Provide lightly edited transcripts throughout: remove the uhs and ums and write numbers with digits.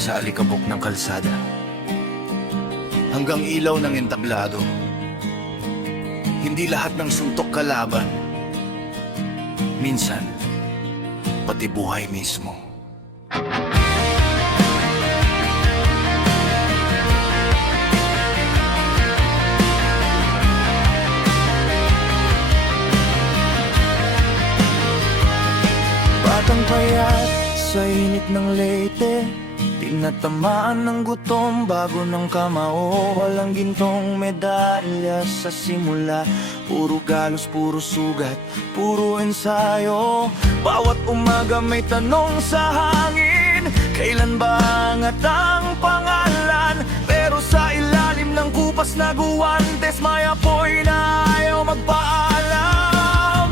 sa alikabok ng kalsada, hanggang ilaw ng entablado. Hindi lahat ng suntok kalaban, minsan pati buhay mismo. Batang payat sa init ng Leyte, tinatamaan ng gutom bago ng kamao. Walang gintong medalya sa simula, puro galos, puro sugat, puro ensayo. Bawat umaga may tanong sa hangin, kailan ba angat ang pangalan? Pero sa ilalim ng kupas na guwantes, may apoy na ayaw magpaalam.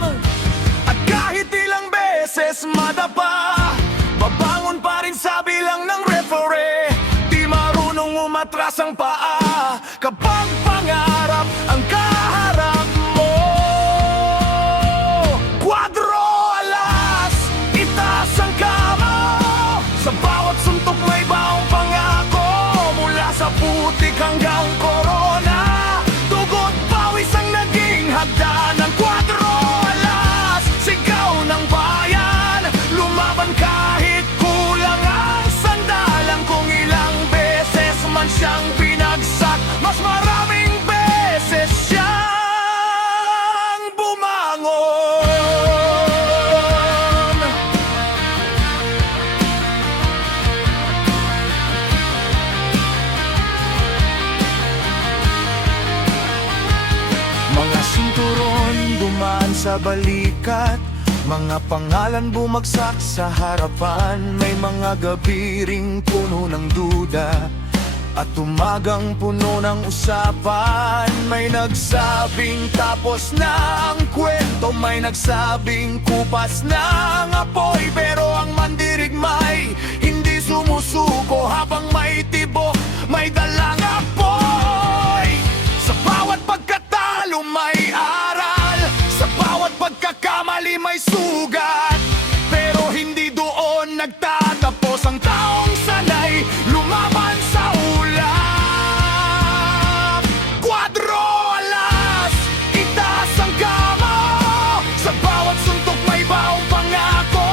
At kahit ilang beses madapa, babangon pa rin sa bilang ng referee. Di marunong umatras ang paa kapag pangarap ang kaharap mo. Kwadro, alas, itaas ang kamao. Sa bawat suntok may baong pangako, mula sa putik hanggang korona. Dugo't pawis ang naging hagdanan. Kwadro, alas, sigaw ng bayan. Lumaban kahit kulang ang sandalan. Kung ilang beses man siyang binagsak, mas maraming beses siyang bumangon. Mga sinturon dumaan sa balikat, mga pangalan bumagsak sa harapan. May mga gabi ring puno ng duda at umagang puno ng usapan. May nagsabing tapos na ang kwento, may nagsabing kupas na ang apoy. Pero ang mandirigmay hindi sumusuko, habang may tibok, may dalang apoy. Sa bawat pagkatalo may aral, sa bawat pagkakamali may sugat. Pero hindi doon nagtatapos ang taong sanay lumaban sa ulap. Kwadro, alas, itaas ang kamao. Sa bawat suntok may baong pangako,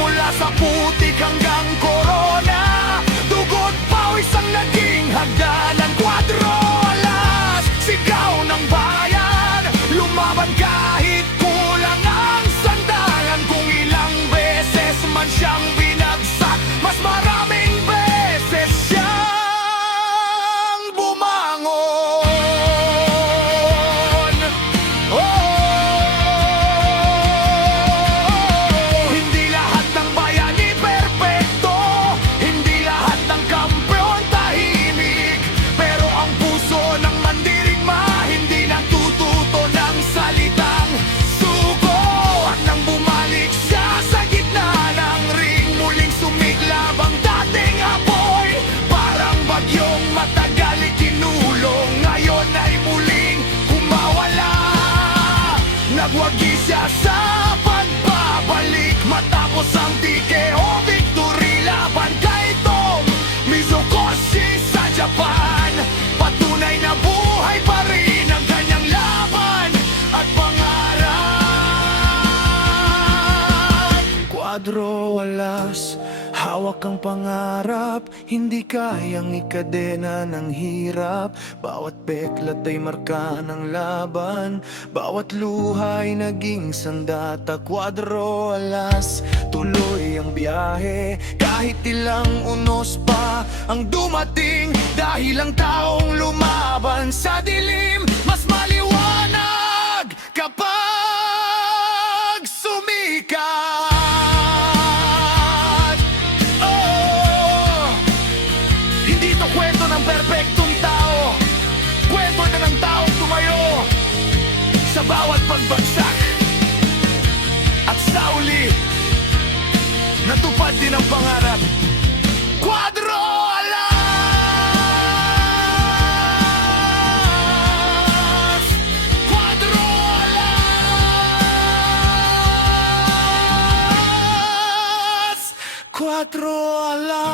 mula sa putik hanggang korona. Dugo't pawis ang naging hagdanan. Kwadro, alas, sigaw ng bayan. Lumaban kahit kulang ang sandalan. Kung ilang beses man siyang binagsak, mas maraming beses siyang bumangon. Hindi lahat ng bayani perpekto, hindi lahat ng kampeon tahimik. Pero ang puso ng mandirigma hindi natututo ng salitang suko. At nang bumalik siya sa gitna ng ring, muling sumiklab ang dating apoy. Parang bagyong matagal ikinulong, ngayon ay muling kumawala. Nagwagi siya sa pagbabalik, matapos ang TKO victory laban kay Tom Mizokoshi sa Japan. Patunay na buhay pa rin ang kanyang laban at pangarap. Kwadro, alas, hawak ang pangarap, hindi kayang ikadena ng hirap. Bawat peklat ay marka ng laban, bawat luhay naging sandata. Kwadro, alas, tuloy ang biyahe, kahit ilang unos pa ang dumating. Dahil ang taong lumaban sa dilim, mas maliwanag kapag sumikat. Hindi ito kwento ng perpektong tao, kwento na ng taong tumayo sa bawat pagbagsak. At sa uli, natupad din ang pangarap. Kwadro, alas! Kwadro, alas! Quatro ala